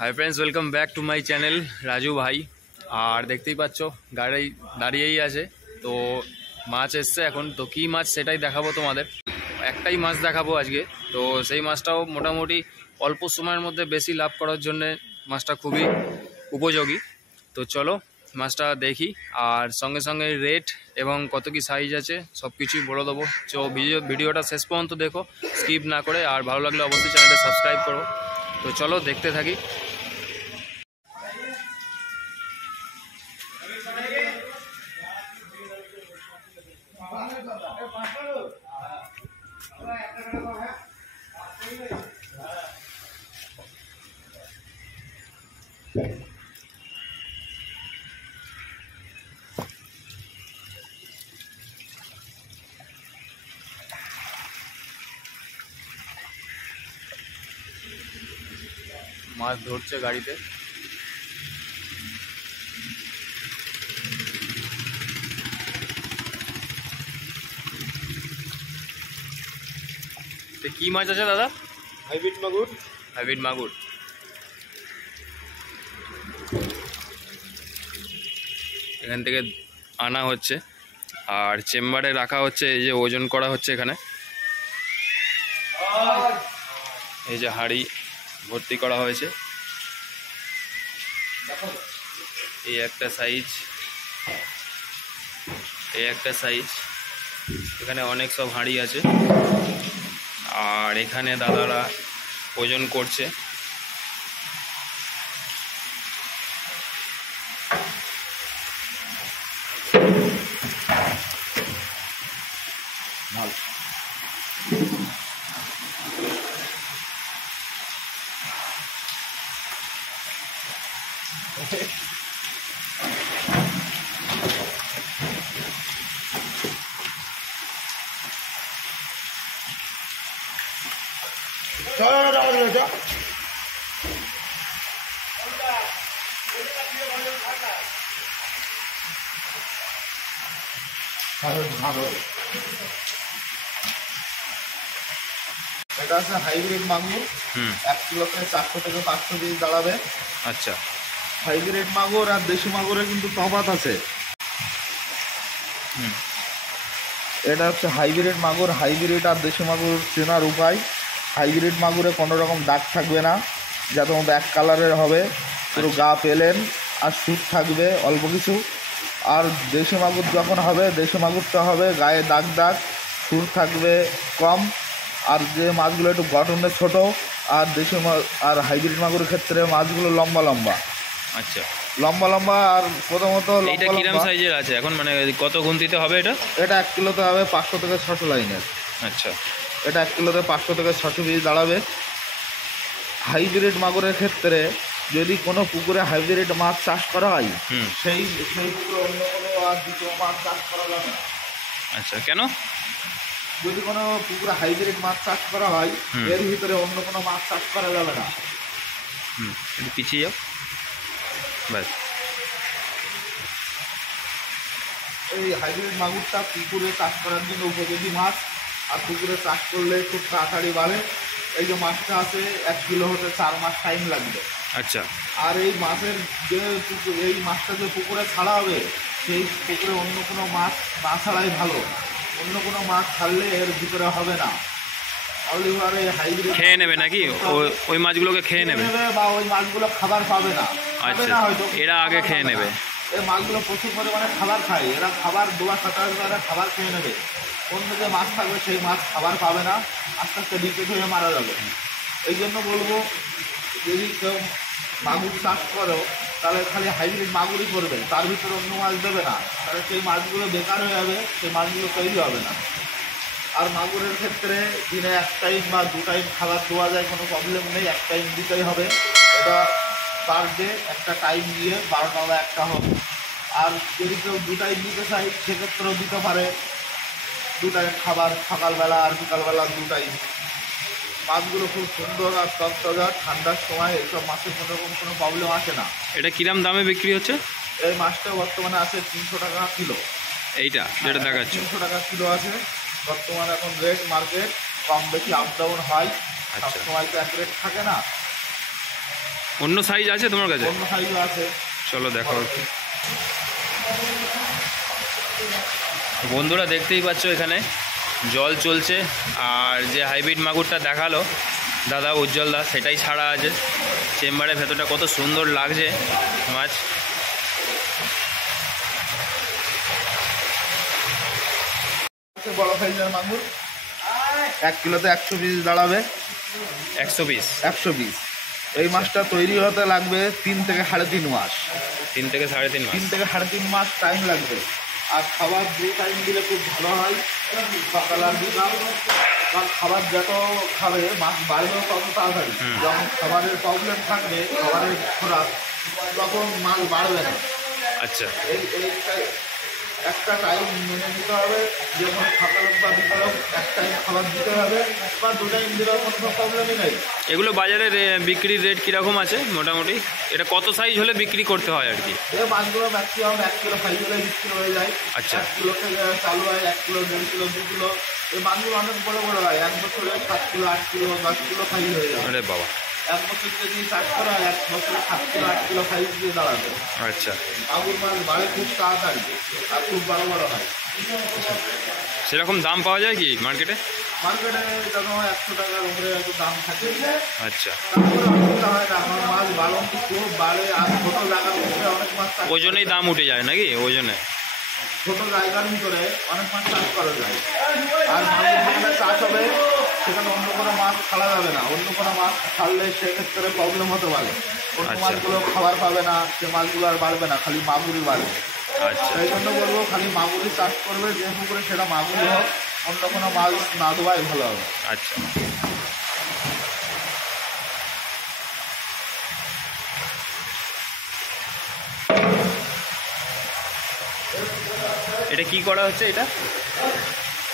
Hi friends, welcome back to my channel Raju ভাই। আর দেখতেই পাচ্ছ গাড়ি দাঁড়িয়েই আছে। তো মাছ এসছে এখন, তো কী মাছ সেটাই দেখাবো তোমাদের। একটাই মাছ দেখাবো আজকে। তো সেই মাছটাও মোটামুটি অল্প সময়ের মধ্যে বেশি লাভ করার জন্যে মাছটা খুবই উপযোগী। তো চলো মাছটা দেখি, আর সঙ্গে সঙ্গে রেট এবং কত কি সাইজ আছে সব কিছুই বলে দেবো। তো ভিডিওটা শেষ পর্যন্ত দেখো, স্কিপ না করে। আর ভালো লাগলে অবশ্যই চ্যানেলটা সাবস্ক্রাইব করো। তো চলো দেখতে থাকি। মাছ ধরছে গাড়িতে। কি মাছ আছে দাদা? হাইব্রিড মাগুর। হাইব্রিড মাগুর। এখান থেকে আনা হচ্ছে আর চেম্বারে রাখা হচ্ছে। এই যে ওজন করা হচ্ছে এখানে, এই যে হাঁড়ি ভর্তি করা হয়েছে। এই একটা সাইজ, এই একটা সাইজ। এখানে অনেক সব হাঁড়ি আছে আর এখানে দাদারা ওজন করছে। এটা আছে হাইব্রিড মাগুর। 1 কিলোতে 400 থেকে 500 পিস দাঁড়াবে। আচ্ছা, হাইব্রিড মাগুর আর দেশি মাগুরে কিন্তু তফাৎ আছে। এটা হচ্ছে হাইব্রিড মাগুর। হাইব্রিড আর দেশি মাগুর চেনার উপায়, হাইব্রিড মাগুরে কোনো রকম দাগ থাকবে না, যাতে মতো এক কালারের হবে, পুরো গা পেলেন আর সুট থাকবে অল্প কিছু। আর দেশি মাগুর যখন হবে, দেশি মাগুরটা হবে গায়ে দাগ দাগ, সুট থাকবে কম। আর যে মাছগুলো একটু গঠনে ছোট, আর দেশি আর হাইব্রিড মাগুরের ক্ষেত্রে মাছগুলো লম্বা লম্বা। আচ্ছা, লম্বা লম্বা। আর প্রথমত এইটা কিরকম সাইজের আছে এখন, মানে কত গুনতিতে হবে এটা? এটা 1 কিলোতে হবে 500 থেকে 600 লাইনের। আচ্ছা, এটা 1 কিলোতে 500 থেকে 600 পিস দাঁড়াবে। হাইব্রিড মাগুরের ক্ষেত্রে যদি কোনো পুকুরে হাইব্রিড মাছ চাষ করা হয়, সেই পুকুরে অন্য কোনো আর দ্বিতীয় মাছ চাষ করা যাবে না। আচ্ছা, কেন? যদি কোনো পুকুরে হাইব্রিড মাছ চাষ করা হয়, এর ভিতরে অন্য কোনো মাছ চাষ করা যাবে না। পিছিয়ে যাও ব্যাস। এই হাইব্রিড মাগুরটা পুকুরে চাষ করার জন্য উপযোগী মাছ, আর পুকুরে চাষ করলে খুব তাড়াতাড়ি বাড়ে। এই যে মাছটা আছে 1 কিলো হতে 4 মাস টাইম লাগবে। আচ্ছা, আর এই মাছের যে এই মাছটা যে পুকুরে ছাড়া হবে, সেই পুকুরে অন্য কোনো মাছ না ছাড়াই ভালো। অন্য কোনো মাছ ছাড়লে এর ভিতরে হবে না। অলিভার এই হাইব্রিড খেয়ে নেবে নাকি? ওই মাছগুলোকে খেয়ে নেবে, বা ওই মাছগুলো খাবার পাবে না। আচ্ছা, হয়তো এরা আগে খেয়ে নেবে। এই মাছগুলো প্রচুর পরিমাণে খাবার খায়। এরা খাবার দোয়া খাতার এরা খাবার খেয়ে নেবে। অন্য যে মাছ থাকবে সেই মাছ খাবার পাবে না, আস্তে আস্তে ডিকেট হয়ে মারা যাবে। এই জন্য বলবো, যদি কেউ মাগুর চাষ করো তাহলে খালি হাইব্রিড মাগুরই করবে, তার ভিতরে অন্য মাছ দেবে না। তাহলে সেই মাছগুলো বেকার হয়ে যাবে, সেই মাছগুলো তৈরি হবে না। আর মাগুরের ক্ষেত্রে দিনে 1 টাইম বা 2 টাইম খাবার দেওয়া যায়, কোনো প্রবলেম নেই। 1 টাইম দিতেই হবে। এটা পার ডে একটা টাইম দিয়ে 12টা বা 1টা হবে। আর যদি কেউ 2 টাইম দিতে চাই, সেক্ষেত্রেও দিতে পারে। 2 টাইম খাবার, সকালবেলা আর বিকালবেলা 2 টাইম। মাছগুলো খুব সুন্দর আর তরতাজা। ঠান্ডার সময় এইসব মাছের কোনো প্রবলেম আসে না। এটা কিরম দামে বিক্রি হচ্ছে? এই মাছটা বর্তমানে আছে 300 টাকা কিলো। এইটা যেটা দেখাচ্ছে 300 টাকা কিলো আছে বর্তমানে। এখন রেট মার্কেট কম বেশি আপ ডাউন হয়, সব সময় তো এক রেট থাকে না। অন্য সাইজ আছে তোমার কাছে? অন্য সাইজও আছে। চলো দেখো। বন্ধুরা দেখতেই পাচ্ছ এখানে জল চলছে, আর যে হাইব্রিড মাগুরটা দেখালো দাদা উজ্জ্বল দা সেটাই ছাড়া আছে। চেম্বারের ভেতরটা কত সুন্দর লাগছে মাছ। বড় সাইজের মাগুর 1 কিলোতে 100 পিস দাঁড়াবে। 100 পিস? 100 পিস। এই মাছটা তৈরি হতে লাগবে 3 থেকে 3.5 মাস। 3 থেকে 3.5 মাস? 3 থেকে 3.5 মাস টাইম লাগবে। আর খাবার 2 টাইম দিলে খুব ভালো হয়, সকাল আর বিকাল। কারণ খাবার যত খাবে মাছ বাড়বেও তত তাড়াতাড়ি। যখন খাবারের প্রবলেম থাকবে, খাবারের খোরাক, তখন মাছ বাড়বে না। আচ্ছা, এই একটা টাইম মেনে নিতে হবে, যেমন সকাল বা বিকাল এক টাইম খাবার দিতে হবে, বা 2 টাইম দিলেও কোনো প্রবলেমই নেই। এগুলো বাজারে বিক্রির রেট কীরকম আছে মোটামুটি? এটা কত সাইজ হলে বিক্রি করতে হয় আর কি? এই মাছগুলো ম্যাক্সিমাম 1 কিলো সাইজ হলে বিক্রি হয়ে যায়। আচ্ছা, 1 কিলো থেকে চালু হয়, 1 কিলো, 1.5 কিলো, 2 কিলো। এই মাছগুলো অনেক বড় বড় হয়, 1 বছরে 7 কিলো, 8 কিলো, 10 কিলো সাইজ হয়ে যায়। আরে বাবা, 1 বছর যদি চাষ করা হয়, 1 বছরে 7 কিলো, 8 কিলো সাইজ দিয়ে দাঁড়াবে। আচ্ছা, মাগুর মাছ বাড়ে খুব তাড়াতাড়ি আর খুব বড় বড় হয়। সেরকম দাম পাওয়া যায় কি মার্কেটে? মার্কেটে যখন 100 টাকার উপরে একটু দাম থাকে। আচ্ছা, তারপরে অসুবিধা হয় না, আমার মাছ বাড়ন খুব বাড়ে। আর ছোটো জায়গার ভিতরে অনেক মাছ চাষ, ওজনেই দাম উঠে যায় নাকি? ওজনে ছোটো জায়গার ভিতরে অনেক মাছ চাষ করা যায়। আর মাছ যেখানে চাষ হবে সেখানে অন্য কোনো মাছ ছাড়া যাবে না। অন্য কোনো মাছ ছাড়লে সেক্ষেত্রে প্রবলেম হতে পারে। অন্য মাছগুলো খাবার পাবে না, সে মাছগুলো আর বাড়বে না, খালি মাগুরই বাড়বে। আচ্ছা, সেই জন্য বলবো খালি মাগুরই চাষ করবে, যে পুকুরে সেটা মাগুরই হোক, অন্য কোনো মাছ না দেওয়াই ভালো হবে। আচ্ছা। এটা কি করা হচ্ছে? এটা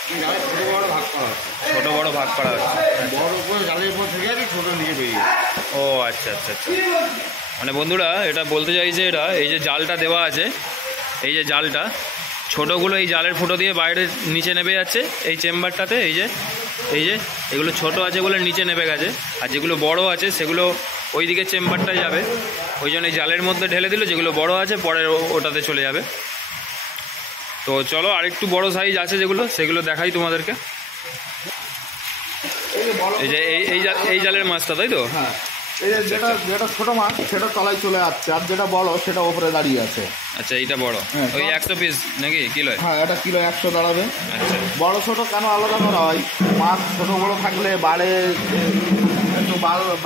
ছোটো বড় ভাগ করা হচ্ছে। ছোট বড় ভাগ করা হচ্ছে। বড় উপরে জালের উপর থেকে আর ছোটো নিয়ে বেরিয়ে। ও আচ্ছা আচ্ছা আচ্ছা। মানে বন্ধুরা এটা বলতে চাইছে, এটা এই যে জালটা দেওয়া আছে, এই যে জালটা, ছোটোগুলো এই জালের ফুটো দিয়ে বাইরে নিচে নেমে যাচ্ছে এই চেম্বারটাতে। এই যে এগুলো ছোট আছে বলে নিচে নেমে গেছে, আর যেগুলো বড় আছে সেগুলো ওই দিকে চেম্বারটায় যাবে। ওই জন্য এই জালের মধ্যে ঢেলে দিল, যেগুলো বড় আছে পরে ওটাতে চলে যাবে। তো চলো আরেকটু বড় সাইজ আছে যেগুলো, সেগুলো দেখাই তোমাদেরকে। এই যে এই জালের মাছটা, তাই তো? হ্যাঁ, এই যেটা ছোট মাছ সেটা তলায় চলে যাচ্ছে, আর যেটা বড় সেটা উপরে দাঁড়িয়ে আছে। আচ্ছা, এইটা বড়, ওই 100 পিস নাকি কিলো? হ্যাঁ, এটা কিলো 100 দাঁড়াবে। আচ্ছা, বড় ছোট কেন আলাদা করা হয়? মাছ ছোট বড় থাকলে বাড়ে, একটু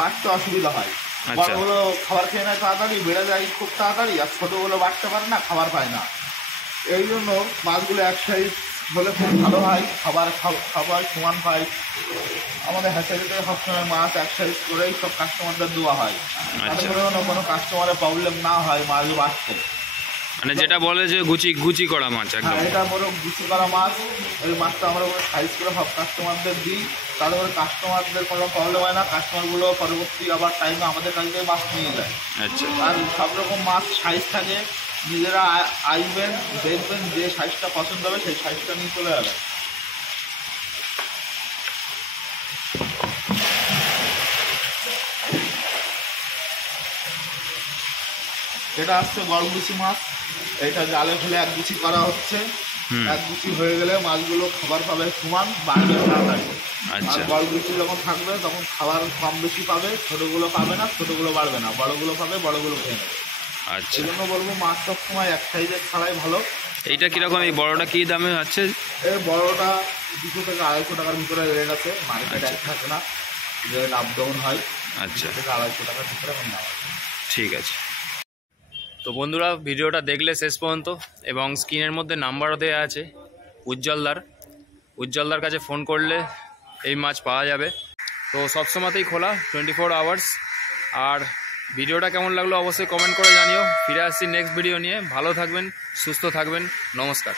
বাড়তে অসুবিধা হয়। বড়গুলো খাবার খেয়ে নেয় তাড়াতাড়ি, বেড়ে যায় খুব তাড়াতাড়ি, আর ছোটোগুলো বাড়তে পারে না, খাবার পায় না। এই জন্য মাছগুলো এক সাইজ হলে খুব ভালো হয়, খাবার সমান পায়। আমাদের হ্যাচারিতে সবসময় মাছ এক সাইজ করেই সব কাস্টমারদের দেওয়া হয়, তাতে করে কোনো কাস্টমারের প্রবলেম না হয় মাছ বাড়তে। মানে যেটা বলে যে গুচি করা মাছ একদম। হ্যাঁ, এটা বড় গুচি করা মাছ। এই মাছটা আমরা সাইজ করে সব কাস্টমারদের দিই, তাহলে করে কাস্টমারদের কোনো প্রবলেম হয় না। কাস্টমারগুলো পরবর্তী আবার টাইমে আমাদের কাছ থেকে মাছ নিয়ে যায়। আচ্ছা, আর সব রকম মাছ সাইজ থাকে, নিজেরা আসবেন, দেখবেন, যে সাইজটা পছন্দ হবে সেই সাইজটা নিয়ে চলে যাবেন। এটা আসছে গড়গুচি মাছ। এটা জালে ফেলে এক গুচি করা হচ্ছে। এক গুচি হয়ে গেলে মাছগুলো খাবার পাবে সমান, বাড়বে তাড়াতাড়ি। আর গড়গুচি যখন থাকবে তখন খাবার কম বেশি পাবে, ছোটোগুলো পাবে না, ছোটোগুলো বাড়বে না, বড়গুলো পাবে, বড়গুলো খেয়ে নেবে। আচ্ছা, এই জন্য বলবো মাছ সব সময় এক সাইজের ছাড়াই ভালো। এইটা কিরকম? এই বড়টা কি দামে আছে? এই বড়টা 200 থেকে 250 টাকার ভিতরে রেট আছে। মার্কেট এক থাকে না, রেট আপ ডাউন হয়। আচ্ছা, 200 থেকে 250 টাকার ভিতরে এখন নেওয়া হয়। ঠিক আছে। তো বন্ধুরা ভিডিওটা দেখলে শেষ পর্যন্ত, এবং স্ক্রিনের মধ্যে নাম্বারও দেওয়া আছে উজ্জ্বলদার কাছে ফোন করলে এই মাছ পাওয়া যাবে। তো সবসময়তেই খোলা 24 আওয়ার্স। আর ভিডিওটা কেমন লাগলো অবশ্যই কমেন্ট করে জানিও। ফিরে আসছি নেক্সট ভিডিও নিয়ে। ভালো থাকবেন, সুস্থ থাকবেন, নমস্কার।